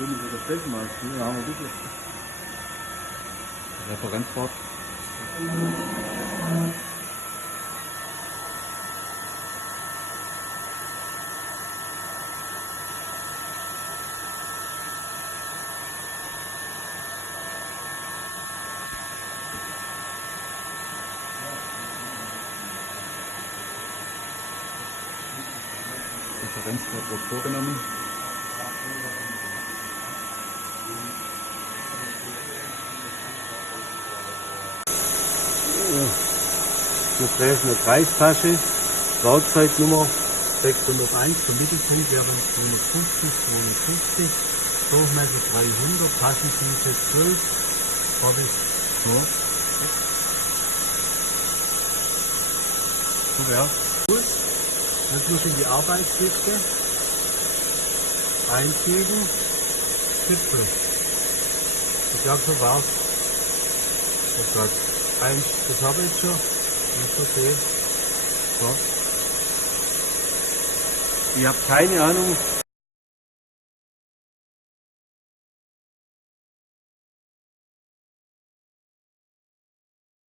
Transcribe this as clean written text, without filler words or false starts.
Schön über das Denkmal. Hier haben wir bitte. Referenzwort. Referenzwort wird vorgenommen. Wir treffen eine Kreistasche, Werkzeugnummer 601, der Mittelpunkt wäre 250, 250, Durchmesser 300, Taschentiefe 12, fertig. So. So wär's. Gut. Jetzt muss ich die Arbeitsliste einfügen, Zipfel. Ich glaube, so war's. Oh Gott. Eins, das habe ich jetzt schon. Nicht okay. So. Ich habe keine Ahnung,